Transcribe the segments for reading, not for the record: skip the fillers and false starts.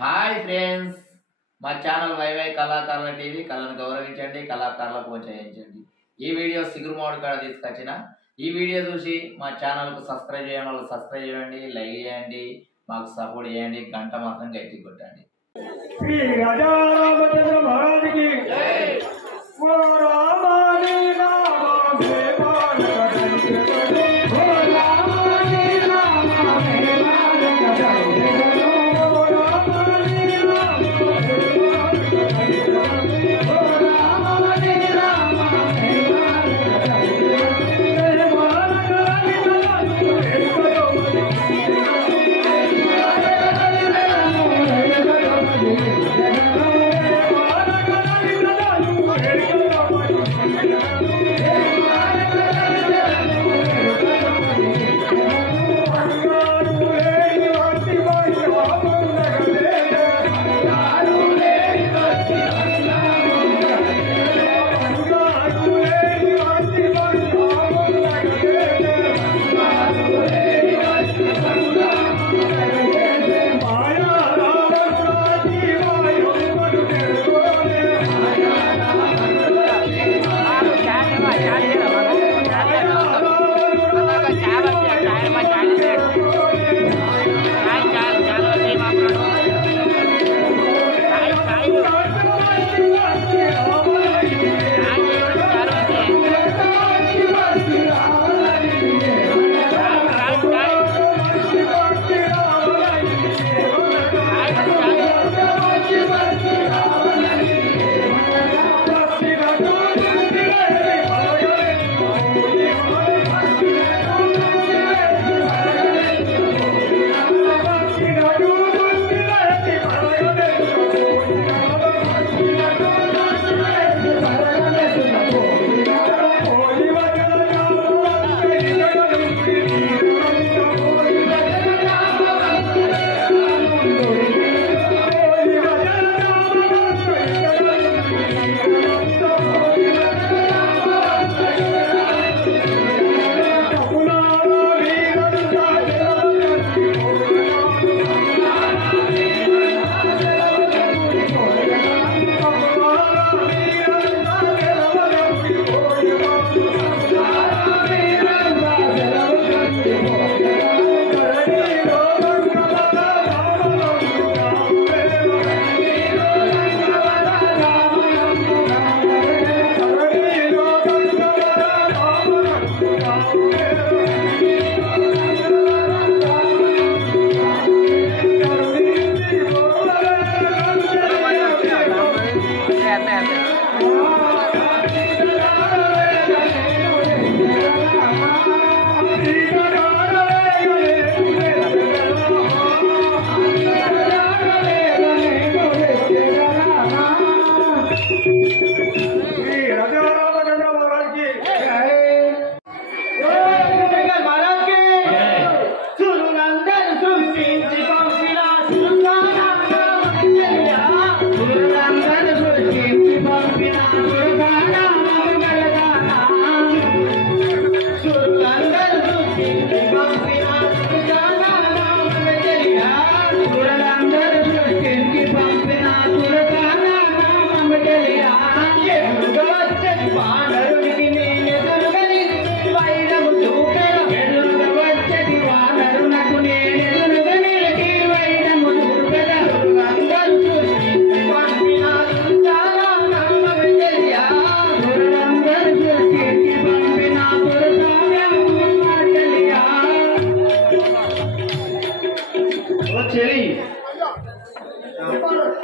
Hi friends, మా channel YY కళాకారుల TV. కళను గౌరవించండి, కళాకారులకు ప్రోత్సహించండి. ఈ వీడియో సిగురుమాడు కాడ తీసుకొచ్చిన ఈ వీడియో చూసి మా ఛానల్కు సబ్స్క్రైబ్ చేయడం వల్ల సబ్స్క్రైబ్ చేయండి, లైక్ చేయండి, మాకు సపోర్ట్ చేయండి, గంట మాత్రం గట్టి కొట్టండి. శ్రీ రాజా రామచంద్ర మహారాజుకి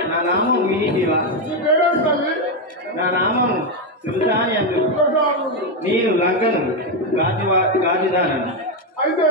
నా నామం వినివా నా నామము సుల్తాని అందు నేను లంకను గాజిదానను అయితే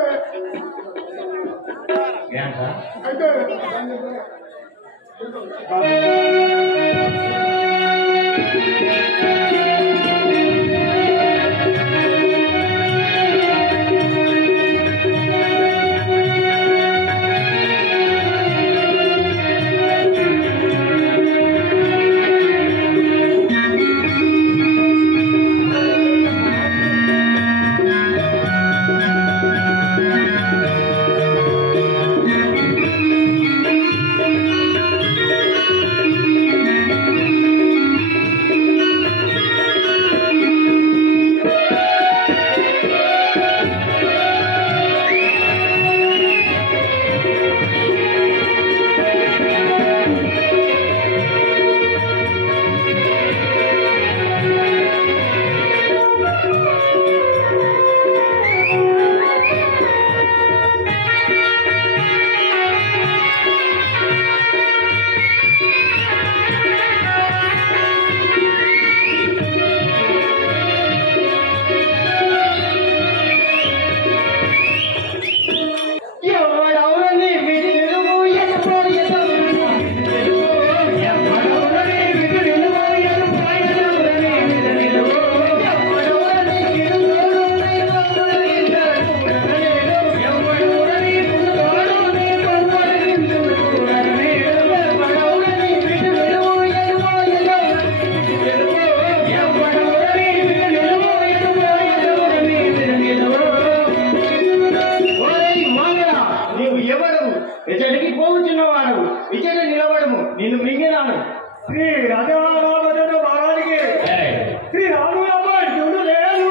నిన్ను మింగినాను. శ్రీ రాజారామచంద్ర మహారాజుకి శ్రీ రాములమ్మ చూడు లేదు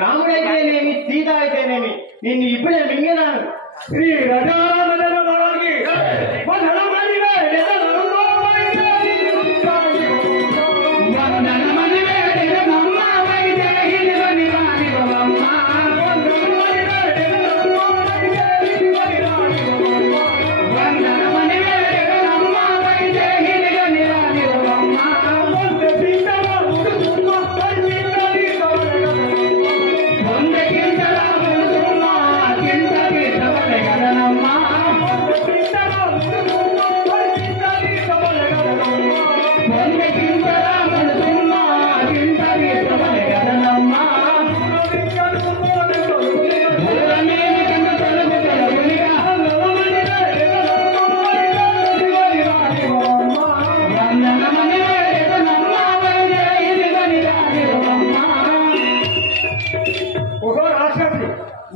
రాముడైతేనేమి సీత అయితేనేమి నిన్ను ఇప్పుడే మింగినాను. శ్రీ రాజారామచంద్ర మహారాజుకి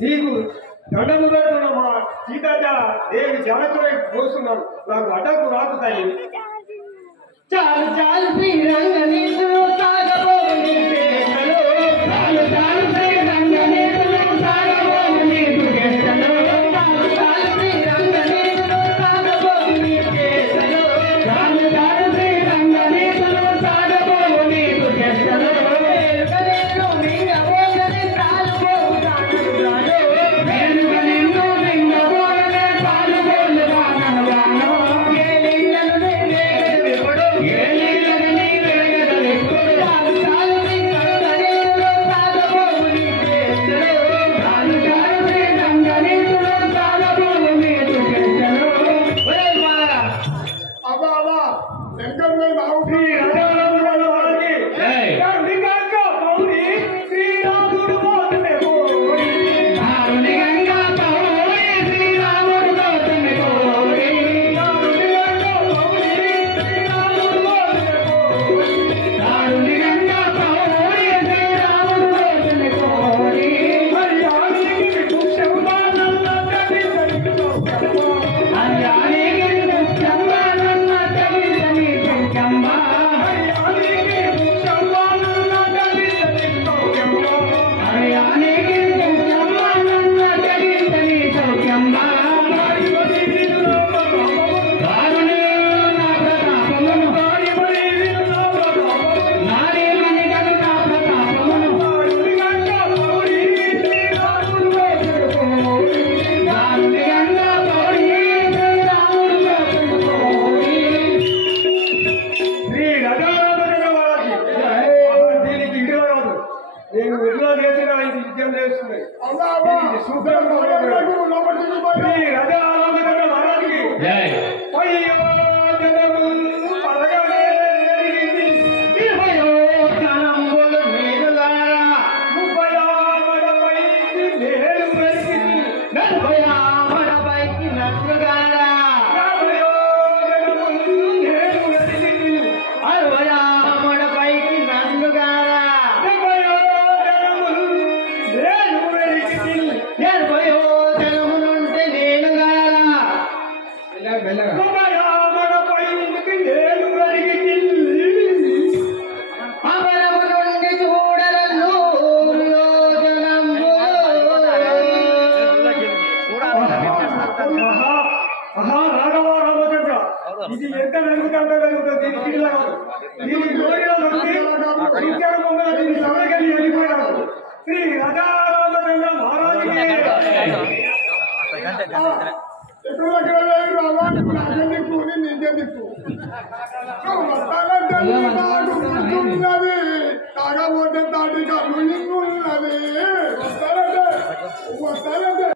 నీకు దండము పెడుతున్న మా సీతజ దేవి జనకులై పోస్తున్నారు. నాకు అడ్డకు రాకు తల్లి. చాలు చాలు శ్రీరంగ నీతులు సాగబోవు నీ పేటలు. చాలు చాలు శ్రీరంగ నీతులు సాగబోవు నీ పేటలు. చాలు చాలు శ్రీరంగ నీతులు సాగబోవు నీ పేటలు. చాలు చాలు శ్రీరంగ నీతులు సాగబోవు నీ పేటలు. నేను మింగబోగని తాలుబోవు తాను రాను. నేను నిన్ను మింగబోగని తాలుబోలు రాను రాను. ఏ లింగను నేనే విపుడు ఏ లింగను నీవే గదలిప్పుడు. చాలు చాలు శ్రీరంగ నీతులు సాగబోవు నీ పేటలు. చాలు చాలు శ్రీరంగ నీతులు సాగబోవు నీ పేటలు. ఒరే మారా అబ్బా అబ్బా శంకరుడు బావు శ్రీ రాజారాముడు వాళ్ళ వాళ్ళకి గంగా పౌరి శ్రీరాముడు పోతునే పోరి. దారుని గంగా పౌరి శ్రీరాముడు పోతునే పోరి. దారుని గంగా పౌరి శ్రీరాముడు పోతునే పోరి. దారుని గంగా పౌరి శ్రీరాముడు పోతునే పోరి. మరి ఆనికి దుఃఖంగా నన్న తల్లి తల్లి అయ్యానికి దుఃఖంగా నన్న తల్లి తల్లి దుఃఖంగా. అయ్యానికి దుఃఖంగా నన్న తల్లి తల్లి దుఃఖంగా. అయ్యానికి దుఃఖంగా నన్న తల్లి తల్లి దుఃఖంగా. దారుని నా ప్రతాపమును నారీ మణిగను నా ప్రతాపమును. దారుని గంగా పౌరి శ్రీరాముడు పోతునే పోరి. దారుని గంగా పౌరి శ్రీరాముడు పోతునే పోరి. శ్రీ రాజారామచంద్ర మహారాజు దీనికి ఇడిగా రాదు. నేను ఎట్లా చేసినా ఇది విజయం చేస్తుంది. దీనికి సూత్రం శ్రీ రాజారామచంద్ర మహారాజుకి అయ్యో జగము పరగలే జరిగింది ఇంకేం దిక్కు వస్తానంటే నాకు గుర్తున్నది కాకపోతే తాటి కళ్ళు ఉన్నది వస్తానంటే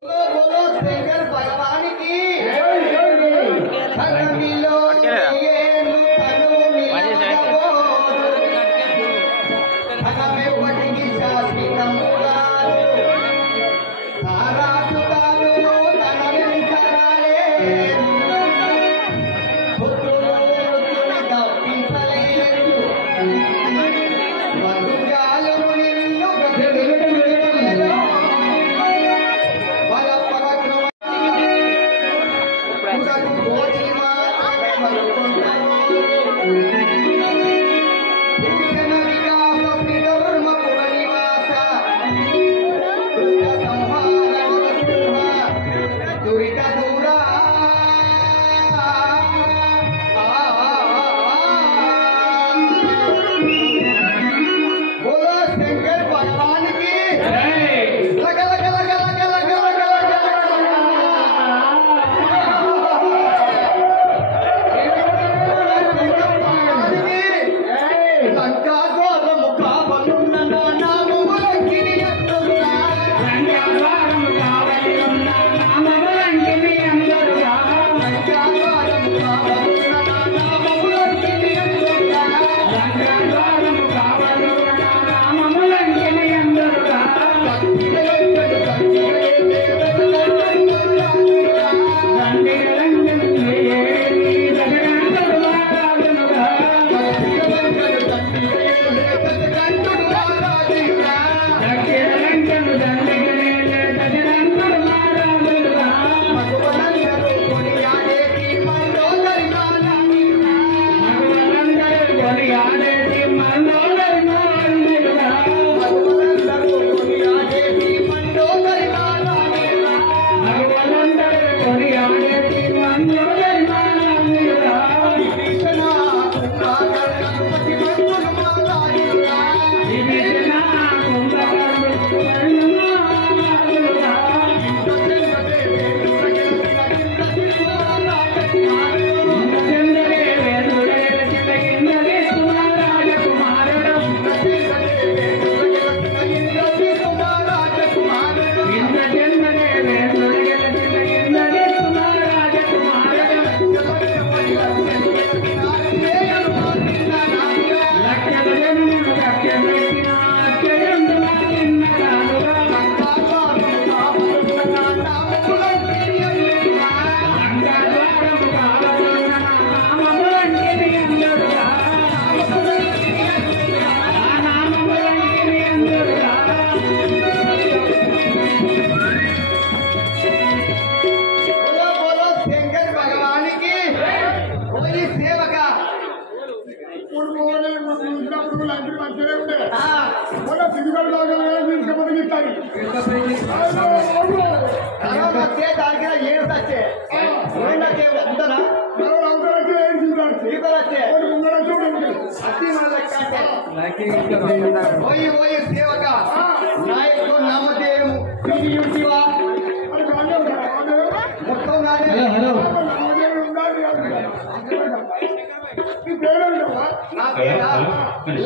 భగవానికి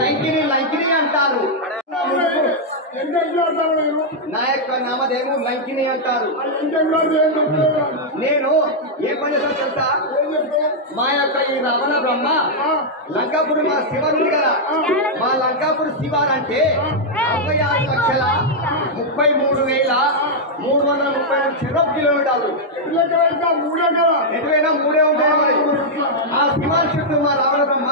లంకిని అంటారు. నా యొక్క నామదేము లంకిని అంటారు. నేను ఏ పని చేస్తాను తెలుసా? మా యొక్క ఈ రమణ బ్రహ్మ లంకాపురి మా శివరుడు కదా, మా లంకాపురి శివారంటే 66,33,333 చదరపు కిలోమీటర్లు. ఎటువైనా మూడే ఉంటాయి. మరి ఆ శివారి చుట్టూ మా రావణ బ్రహ్మ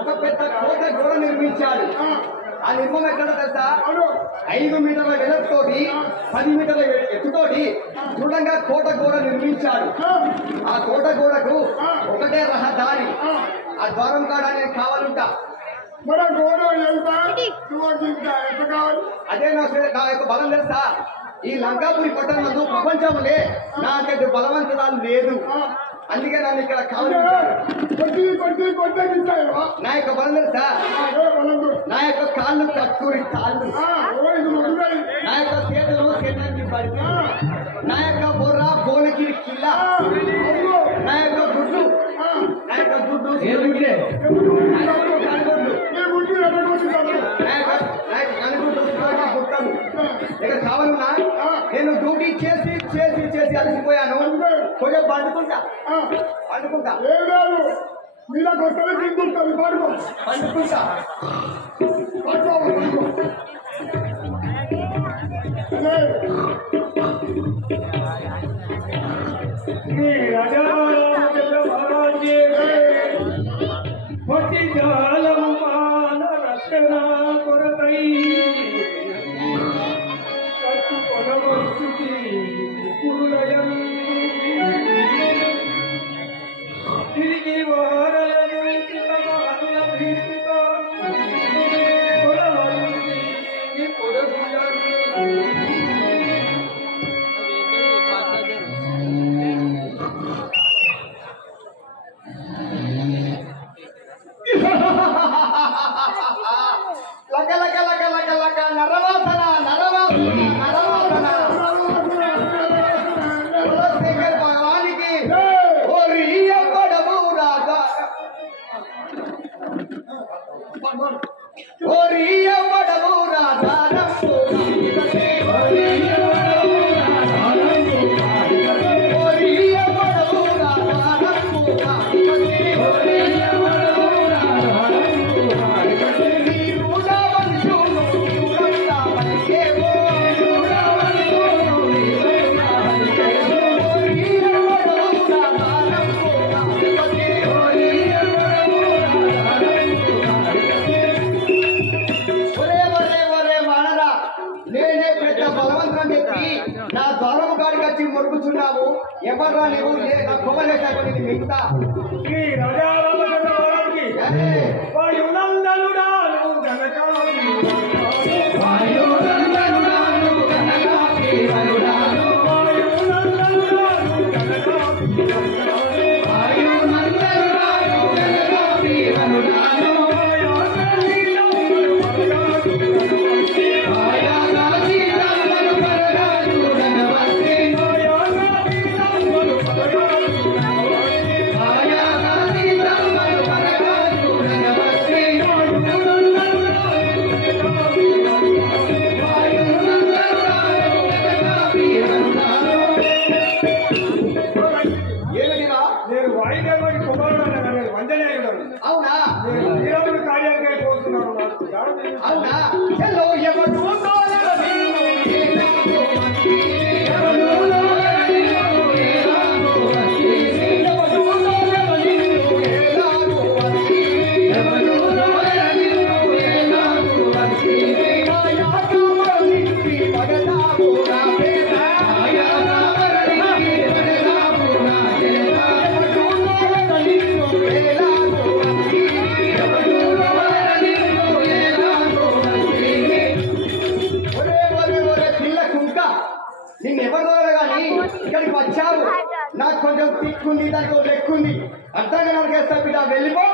ఒక పెద్ద కోట గోడ నిర్మించాడు. ఆ నిర్మం ఎక్కడ తెలుసా? 5 మీటర్ల వెడల్పుతోటి 10 మీటర్ల ఎత్తుతోటి దృఢంగా కోట గోడ నిర్మించాడు. ఆ కోట గోడకు ఒకటే రహదారి. ఆ ద్వారం కాడ నేను కావాలంటా. అదే నా యొక్క బలం తెలుసా? ఈ లంకాపురి పట్టణంలో ప్రపంచంలో నాకంటే బలవంతురాలు లేదు. అందుకే నన్ను ఇక్కడ కావాలంటారు. నా యొక్క బలం తెలుసా? నా యొక్క కాళ్ళు కట్టూరి కాళ్ళు, నా యొక్క చేతులు చేతానికి పడితే, నా యొక్క బొర్ర బోనగిరి కిల్ల, నా యొక్క గుడ్లు, నా యొక్క ఇక కావాలన్నా నేను డ్యూటీ చేసి చేసి చేసి అలసిపోయాను. కొంచెం పండుకుంటా పండుకుంటా మీలాకి వస్తాను తింటుంటాను పాడుకో పండుకుంటా. శ్రీ రాజారామచంద్రమహారాజే పతి జాలము మాన రక్షణ కొరతై కట్టుకొనవచ్చుకి కురులయం తిరిగి వారలను చిత్తమానుల భీతిత కొలవచ్చుకి పొడగుయరు లక లక లక లక లక నరవాసన నరవాసన నరవాసన కులశేఖర్ భగవానికి ఓరియబడము రాగా ఓరియబడము రాగా నేనే పెద్ద బలవంతం చెప్పి నా దొరము కాడికి వచ్చి మొడుకుతున్నావు. ఎవర్రా నువ్వు నా కొమ్మలేసాను మిగతా శ్రీ రాజారామచంద్రమహారాజుకి వాయునందనుడాను గనకాని వాయునందనుడాను గనకాని వరుడాను వాయునందనుడాను గనకాని వాయునందనుడాను గనకాని వరుడాను నేను వాయుదేవుడి కుమారుడు అన్న వంజనేయుడు. అవునా నేను శ్రీరాముడి కార్యానికి పోతున్నాను. అవునా హలో ఎవరు నిన్నెవరు కానీ ఇక్కడికి వచ్చావు. నాకు కొంచెం తిక్కుంది, దానికి ఒక లెక్కుంది. అర్థంగా నరికేస్తా బిడ్డ వెళ్ళిపో.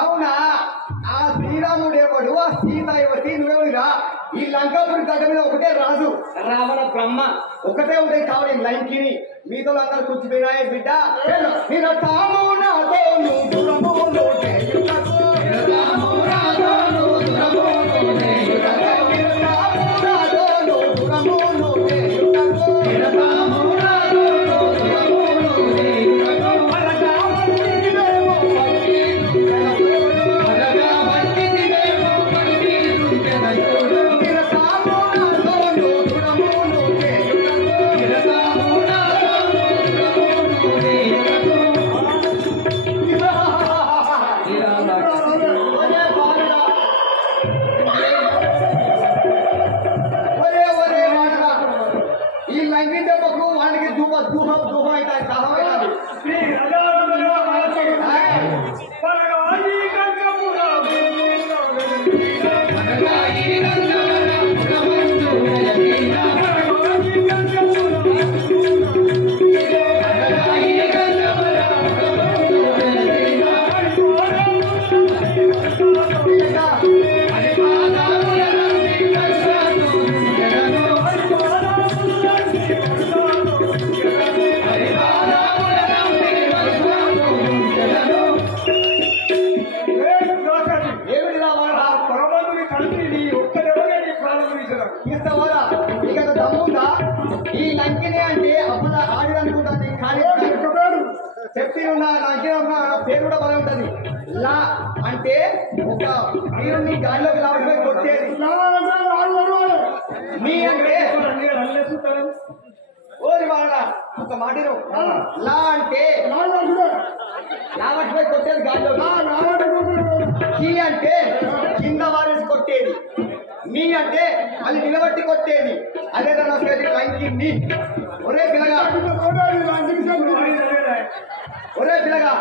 అవునా ఆ శ్రీరాముడు ఎవడు, ఆ సీత ఎవరి, నువ్వెవడిరా? ఈ లంకాపురి గడ్డ మీద ఒకటే రాజు రావణ బ్రహ్మ ఒకటే ఉంటాయి కావాలి లంకిని. మీతో అందరు కూర్చిపోయినాయే బిడ్డ. నేను తాము నాతో దూరములు చెప్పి ఉన్న పేరు కూడా బాగా ఉంటది. లా అంటే ఒక నీరుని గాలిలోకి లావడిపై కొట్టేది. నీ అంటే ఓరి వాళ్ళ ఒక మాటను. లా అంటే లావటిపై కొట్టేది గాలిలో. కీ అంటే కింద వారేసి కొట్టేది. నీ అంటే అది నిలబట్టి కొట్టేది. అదే లంకి నీ. ఒరే పిల్లగా ఒరే పిల్లగా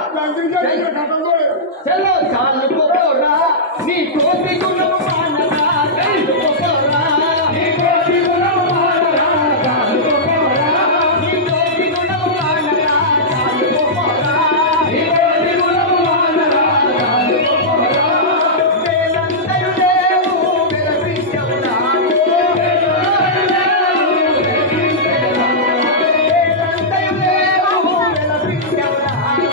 చలో చాలు పోరా నీ కోటి గుణము మానరా చాలు పోరా నీ కోటి గుణము మానరా చాలు పోరా నీ కోటి గుణము మానరా చాలు పోరా నీ కోటి గుణము మానరా చాలు పోరా వేలంతయు లేవు వెలపించవునాడు వేలంతయు లేవు వెలపించవునాడు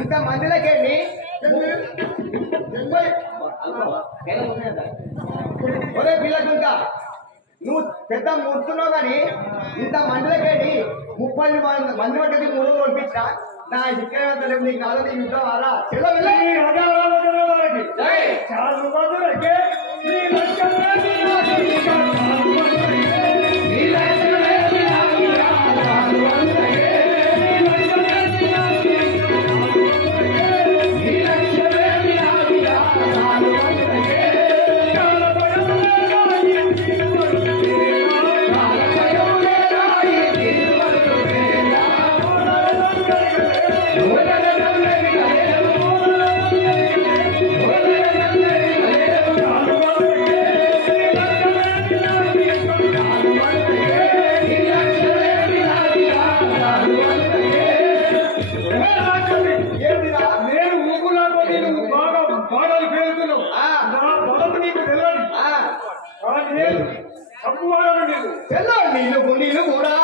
ఇంత మందిలోకెళ్ళి ఒరే పిల్లకుంక నువ్వు పెద్ద ముడుతున్నావు కానీ ఇంత మందిలోకెళ్ళి 30 మంది పట్టది 3 రోజులు పంపించా నా ఇక్కడ నీకు నాలో నీకు యుద్ధం అలా చెల్ల నీళ్ళు కూడా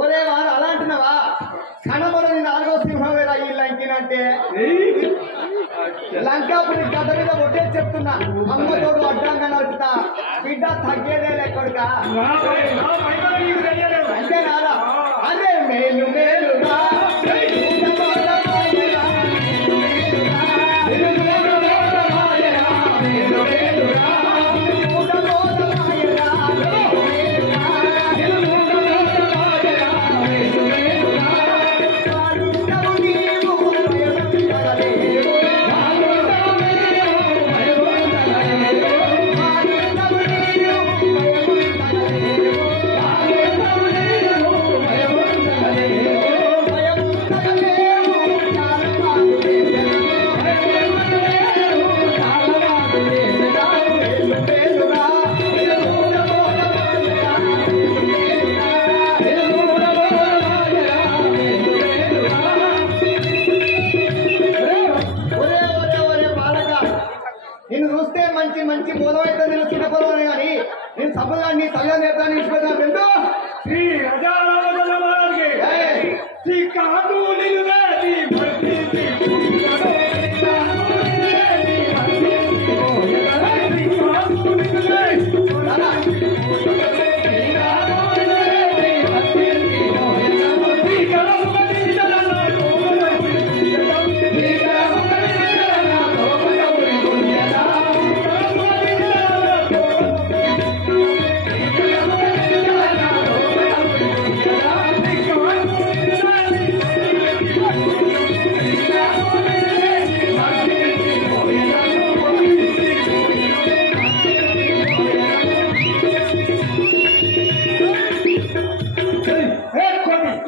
ఒరే వారు అలా అంటున్నావా కనబడని 4వ సింహం వేరా ఈ లంకినంటే లంకాపురి కథ మీద ఒట్టే చెప్తున్నా అమ్మతోడు అడ్డంగా నడుపుతా బిడ్డ తగ్గేదే ఎక్కడికా అంటే నారా అదే మేలు మేలుగా భయం సవ్యం నేర్తాన్ని విశ్వనాథం వెళ్ళు. శ్రీ రాజారామచంద్ర మహారాజుకి శ్రీ కాకులు వేది భక్తి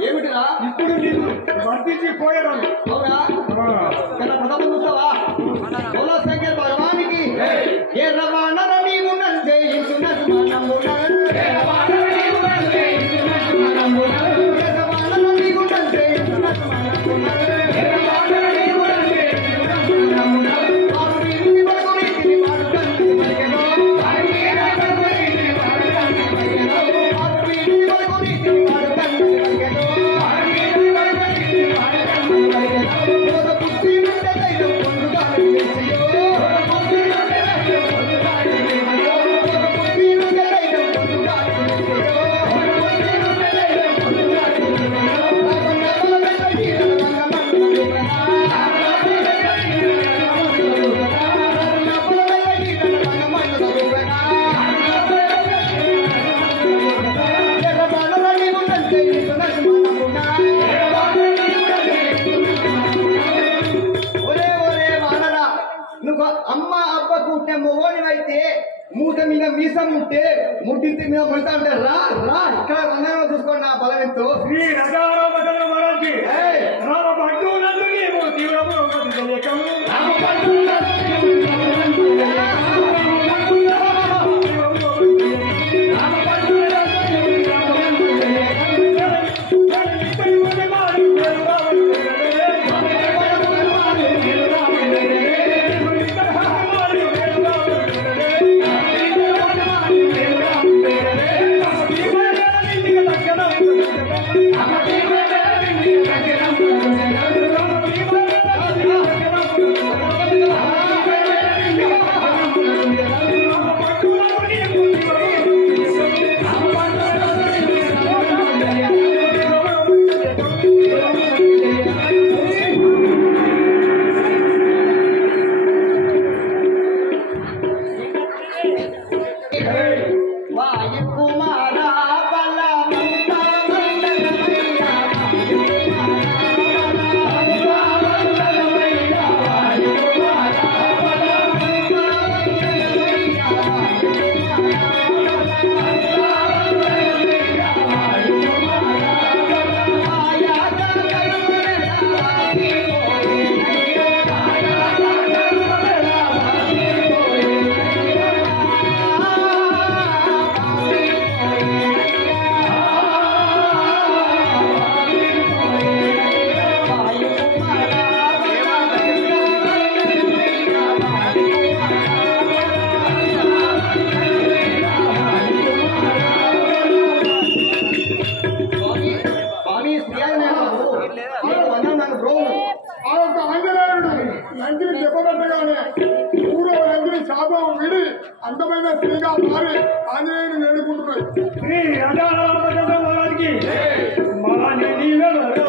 ఏమిటిరా ఇప్పుడు నీకు వర్తించి పోయేదాన్ని అవునా ప్రథమ చూస్తావా బోలో శంకర్ భగవానికి ఏ రవాణర నీవు నందే ఇంటున్నది మనమున ఏ రవాణర నీవు నందే ఇంటున్నది మనమున ఏ రవాణర నీవు నందే ఇంటున్నది మనమున ఏ రవాణర నీవు నందే ఇంటున్నది మనమున ఆరు వీధి బడుని తిని వాడుకంటి పలికెను ఆరు వీధి బడుని తిని వాడుకంటి పలికెను ఆరు వీధి బడుని తిని వాడుకంటి పలికెను ఆరు వీధి బడుని తిని వాడుకంటి పలికెను ఓద పుట్టి నుండి దైవం పొందుగాని వేసియో ఓద పుట్టి నుండి దైవం పొందుగాని వేసియో ఓద పుట్టి నుండి దైవం పొందుగాని వేసియో ఓద పుట్టి నుండి దైవం పొందుగాని వేసియో ఆగన్న బలమెల్లడి రంగ మండల రూపనా ఆగన్న బలమెల్లడి రంగ మండల రూపనా ఎర్రబాణల నీవు నందే ఇంటున్నది మనమునా ఒరే ఒరే వానరా నువ్వు అమ్మ అబ్బ కూట్టిన మొగోడివైతే మూట మీద మీసం ఉంటే ముట్టింటి మీద ముడతా ఉంటే రా రా ఇక్కడ రంగంలో చూసుకోండి నా బలం ఎంతో శ్రీ రాజారామచంద్ర మహారాజుకి రామ భక్తులందు నీవు తీవ్రము తెలియకము రామ వాయుకుమారా బలవంతా మండలమయ్యా స్వామి నన్ను బ్రోను ఆ యొక్క ఆంజనేయుడు లంకిని చెప్పబట్టగానే ఊరో లంకిని శాపం విడి అందమైన స్త్రీగా మారి ఆంజనేయుని వేడుకుంటున్నాయి. శ్రీ రాజారామచంద్ర మహారాజుకి మహాని నీవెవరో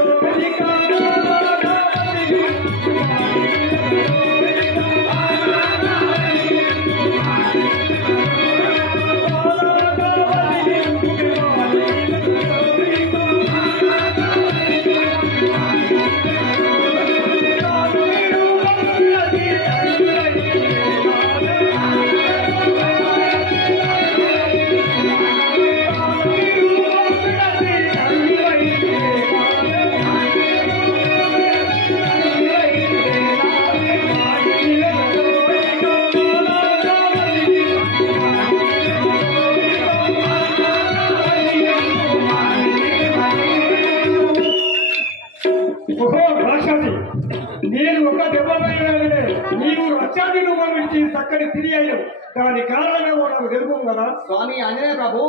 నేను ఒక్క దెబ్బలైనా నీవు రక్షాన్ని నువ్వు విడిచి చక్కని తిరిగి అయినావు. దాని కారణం నాకు తెలుపు కదా. స్వామి ఆంజనేయ ప్రభు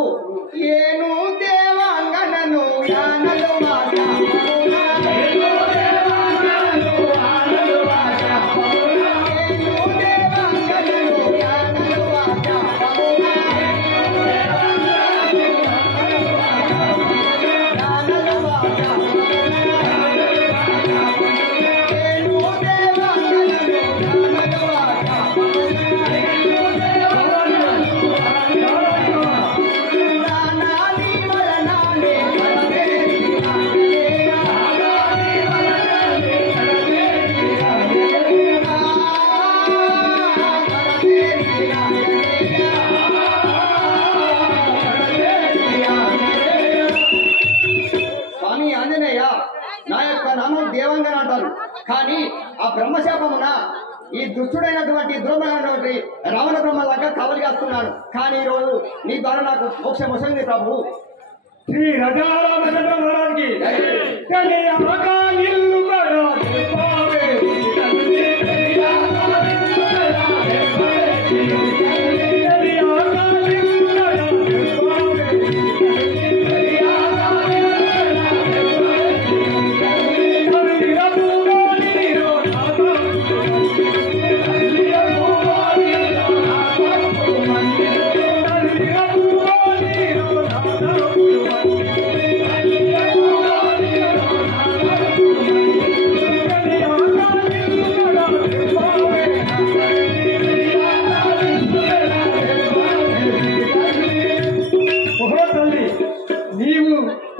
ఏను దేవాంగనను యానలు దేవంగన అంటారు. కానీ ఆ బ్రహ్మశాపమున ఈ దుష్టుడైనటువంటి దుర్మమైనటువంటి రావణ బ్రహ్మ లాగా కవలి కాస్తున్నాడు. కానీ ఈ రోజు నీ ద్వారా నాకు మోక్షం వస్తుంది ప్రభు. శ్రీ రజారామచంద్రకి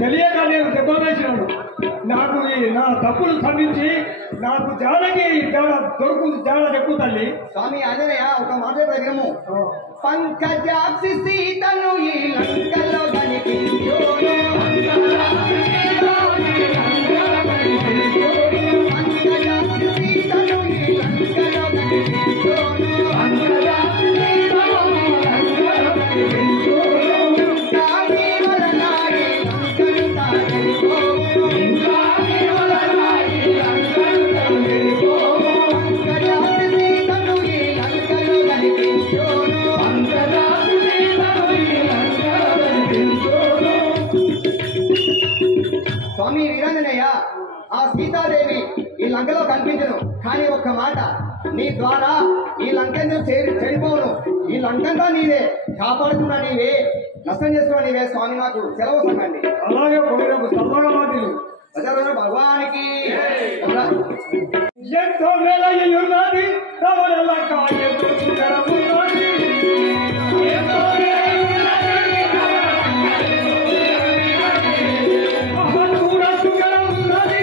తెలియక నేను దెబ్బ వేసినాను. నాకు నా తప్పులు ఖండించి నాకు జాడకి దొరుకు జాడ చెప్పు తల్లి. స్వామి ఆంజనేయ ఒక మాట వినము. పంకజాక్షి సీతను ఈ లంకలో కనిపించోను, పంకజాక్షి సీతను ఈ లంకలో కనిపించోను, స్వామి వీరాంజనేయ ఆ సీతాదేవి ఈ లంకలో కనిపించను. కానీ ఒక్క మాట, నీ ద్వారా ఈ లంకను చెడిపోను. ఈ లంకంతా నీవే కాపాడుతున్నా, నీవే నష్టం చేస్తున్నా నీవే. స్వామి నాకు సెలవు సంగండి. అలాగే భగవానికి ఎంతో ఉన్నది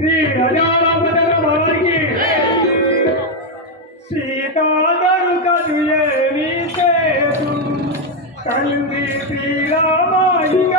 శ్రీ రజారామచంద్ర మహారాజుకి సీతాదరు కదుయేమి చేసు తండ్రి శ్రీరామాయికయాడు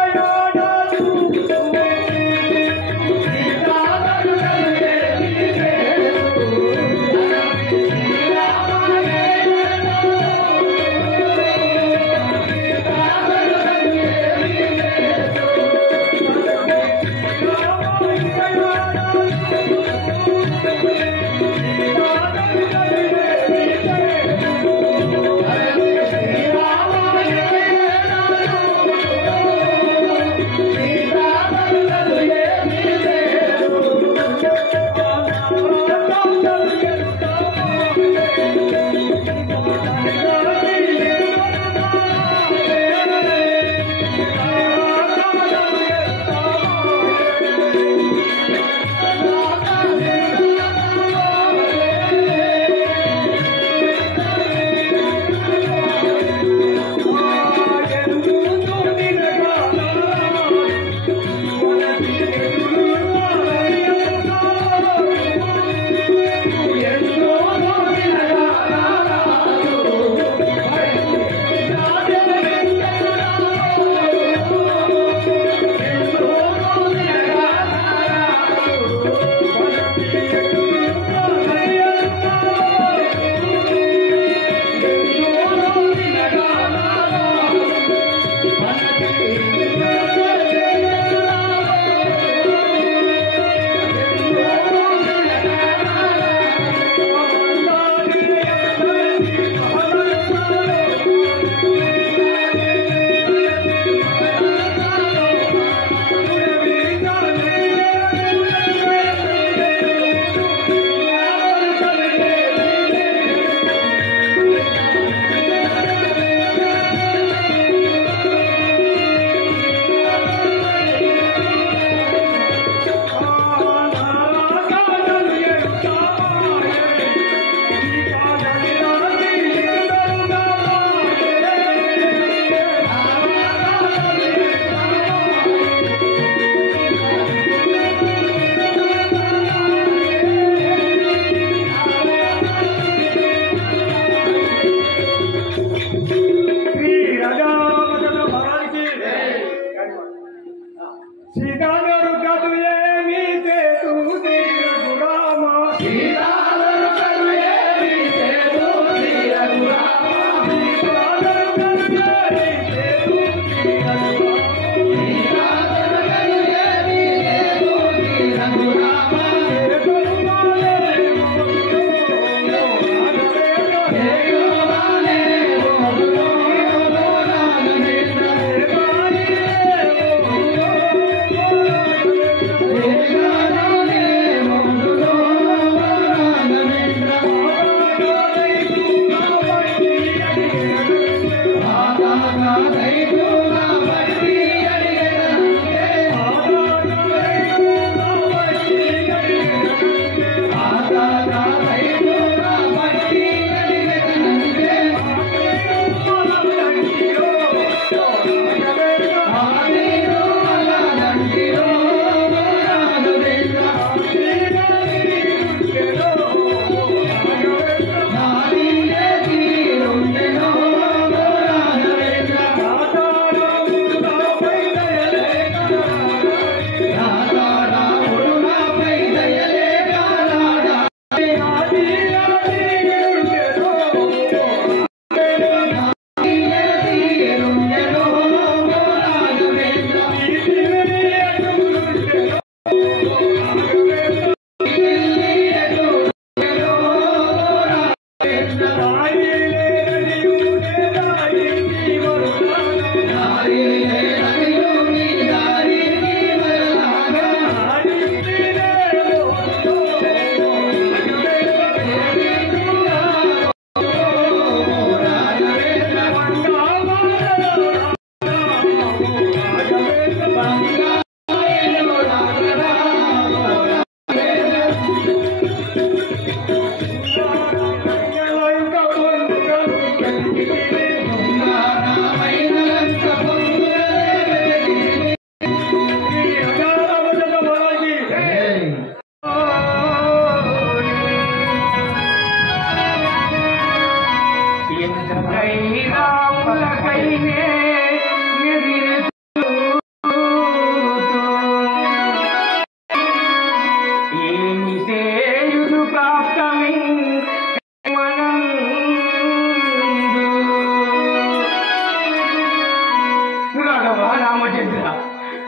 సీతాదరు కదుయేమి చేసు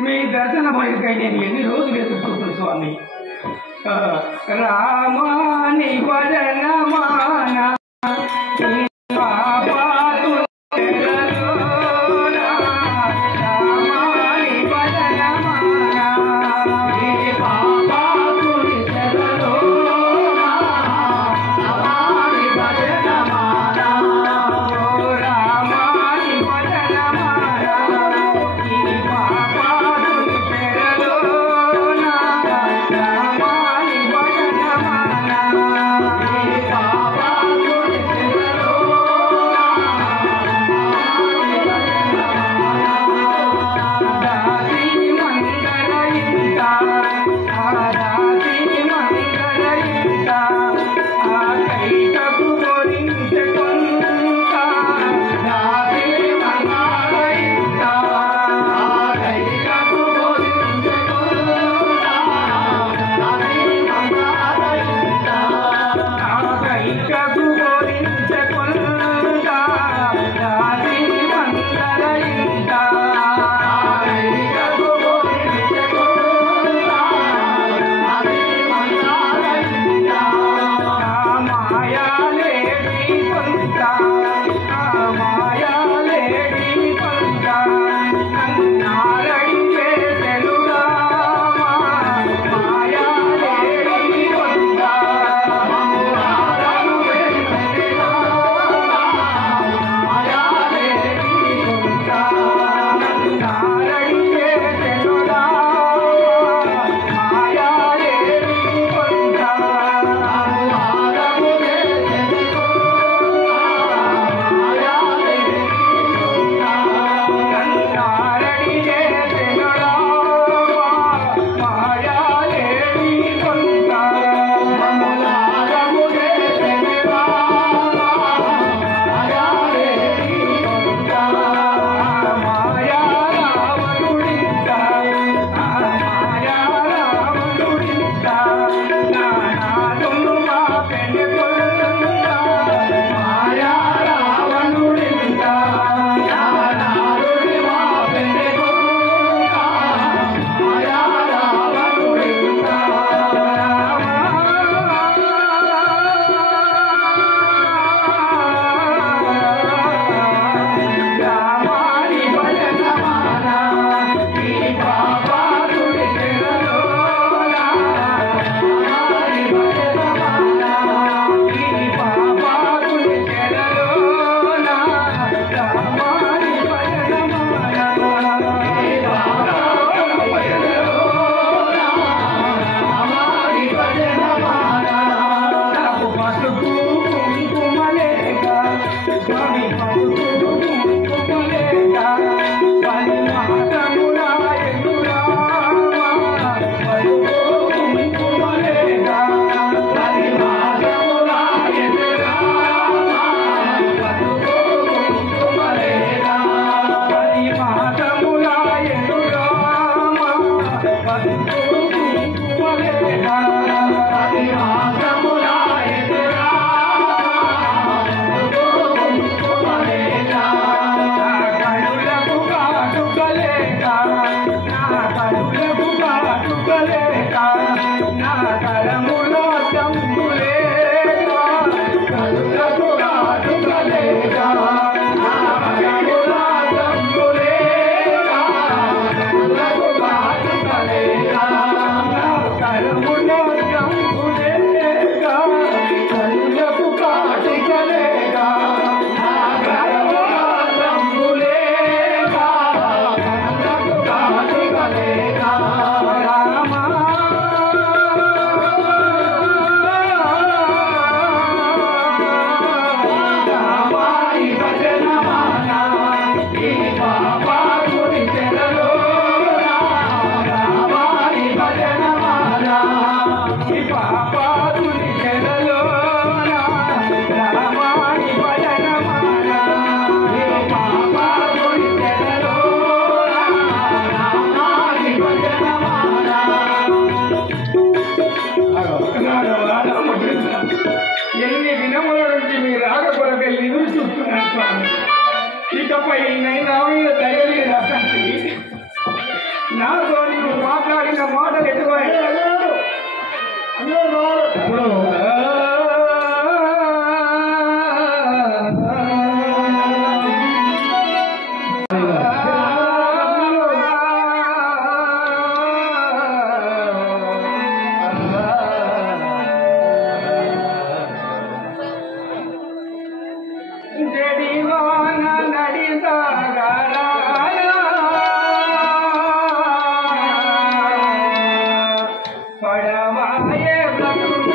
మీ దర్శన బయటకై నేను ఎన్ని రోజులు ఎదుర్కొంటున్నాను స్వామి. రామాని భజనమాన పాపా నాతో నీవు మాట్లాడిన మాటలు ఎట్టుకోవాలి ఇప్పుడు జడివాన నడిసాగరా పడవాయే బ్రతుకు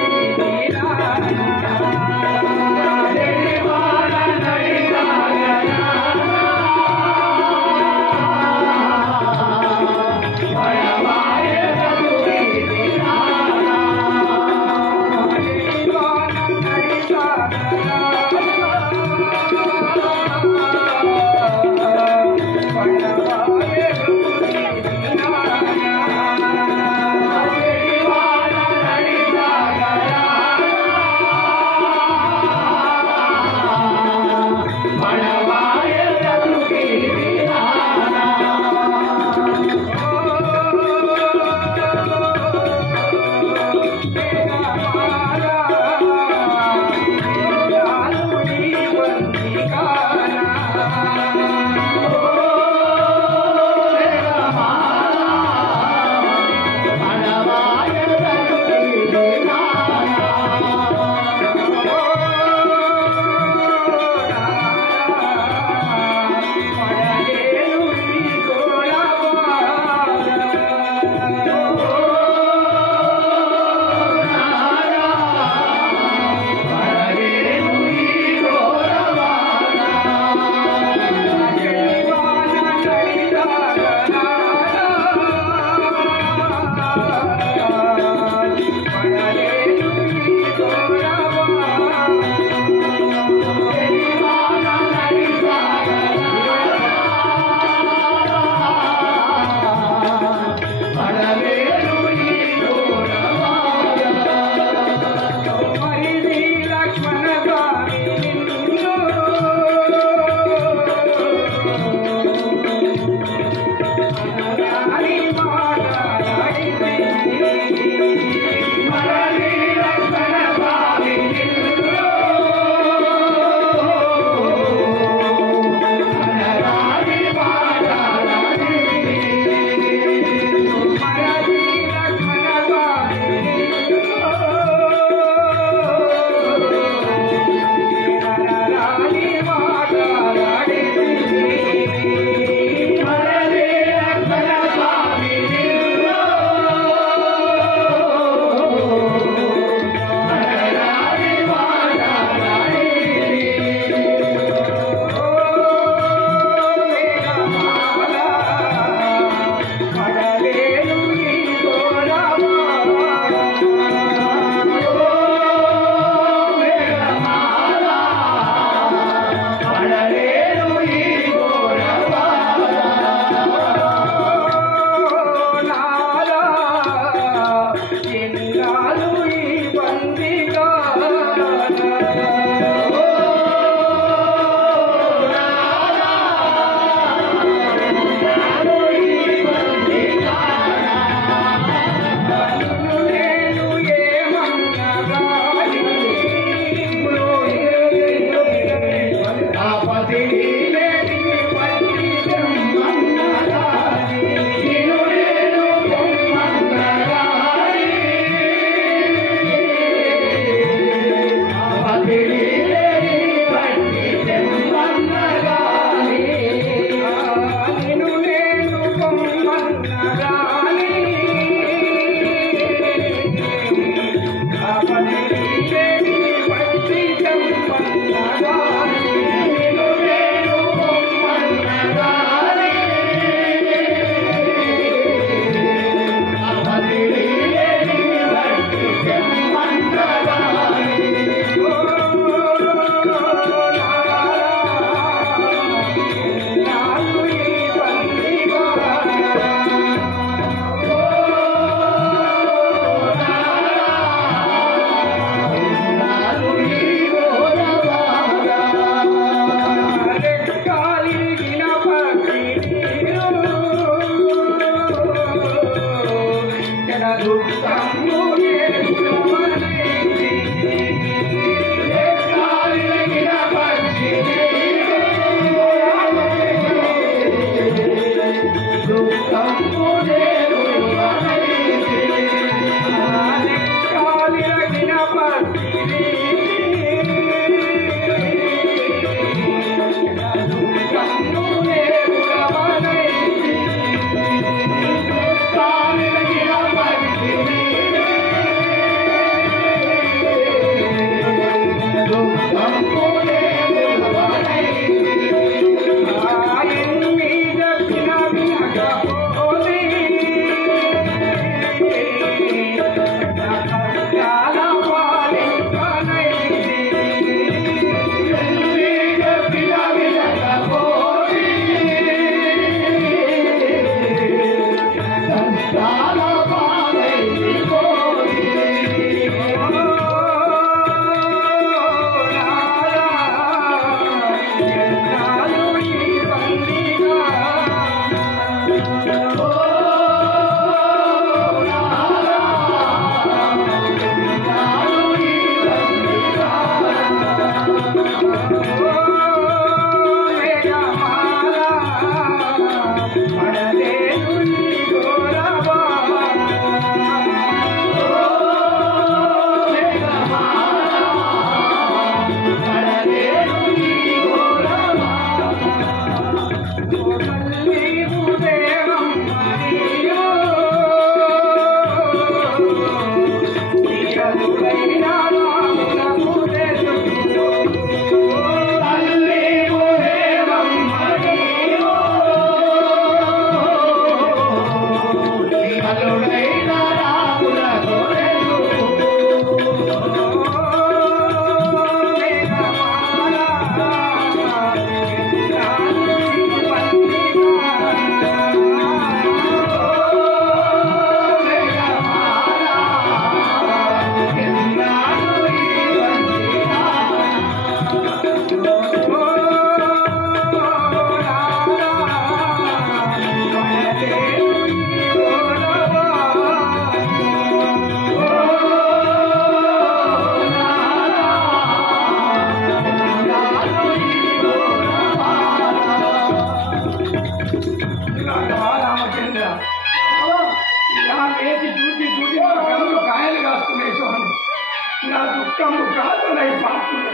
నా దుఃఖము కాదనై పాత్రుడు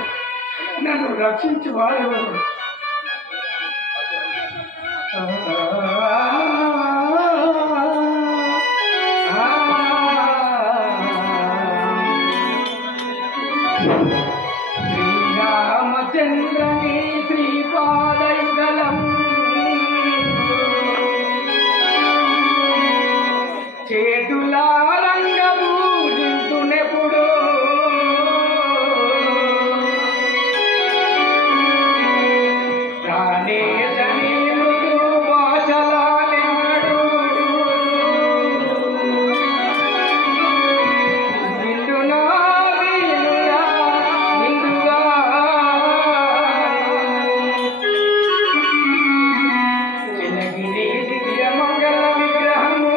నన్ను రక్షించి వాడెవరు? శ్రీరామచంద్రని శ్రీపాదయుగలం చేతులా రంగభూజింతునెప్పుడు ప్రాణేశని మృదు భాషలానాడు నిండునా వీణులా నిండుగా చిన్నగిరి దివ్య మంగళ విగ్రహము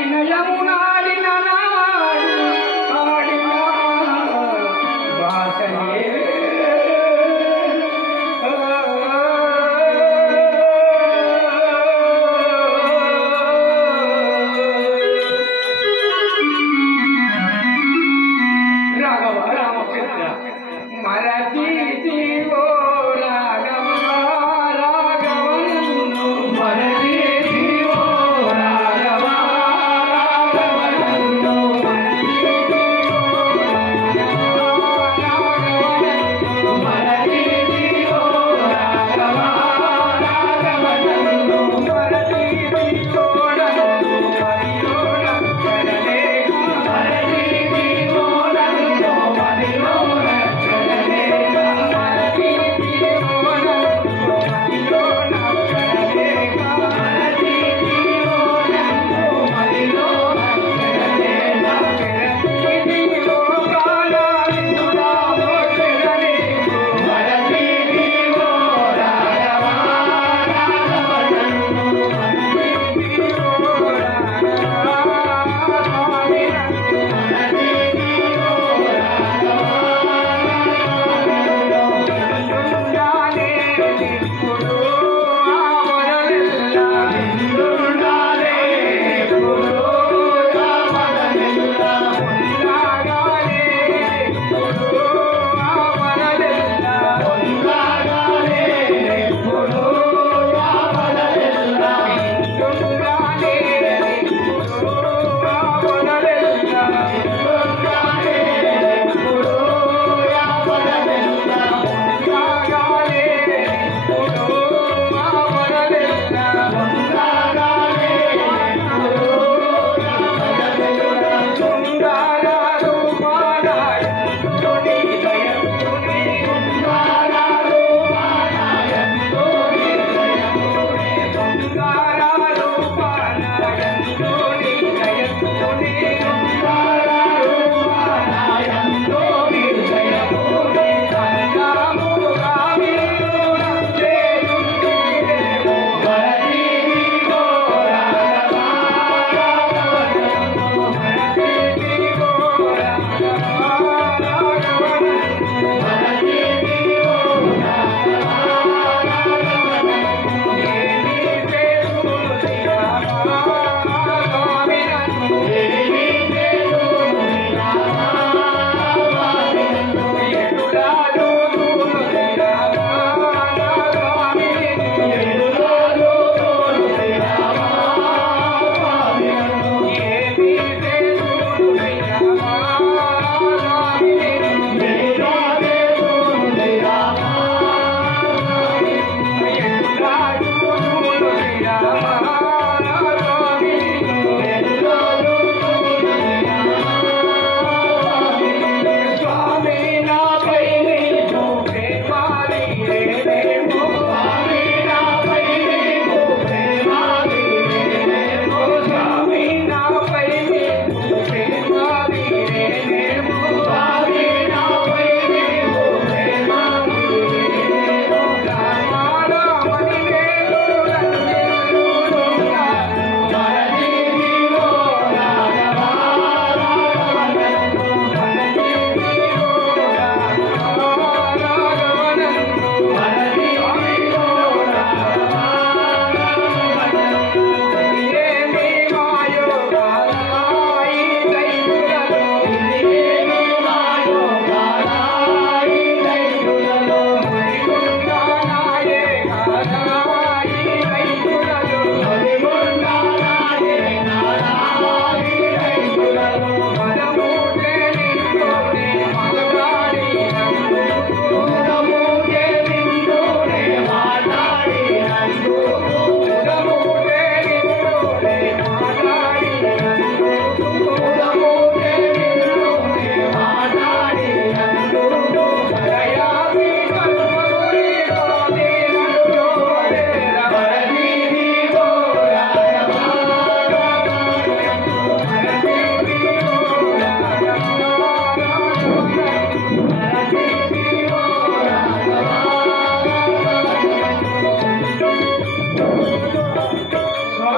పరిణయమునాడిన నాడు ఆడిన వాసనే రాఘవ రామచంద్ర మరచి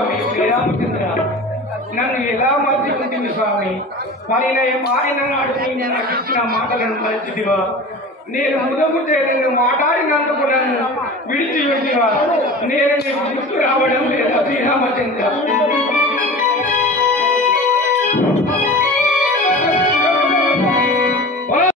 స్వామి శ్రీరామచంద్ర, నన్ను ఎలా మర్చిపోతుంది స్వామి? మారిన నాడు నేను నాకు ఇచ్చిన మాటలను మరిచిదివా? నేను ముదముతే నిన్ను మాట్లాడినందుకు నన్ను విడిచిపెట్టివా? నేను నీకు గుర్తు రావడం లేదా శ్రీరామచంద్ర?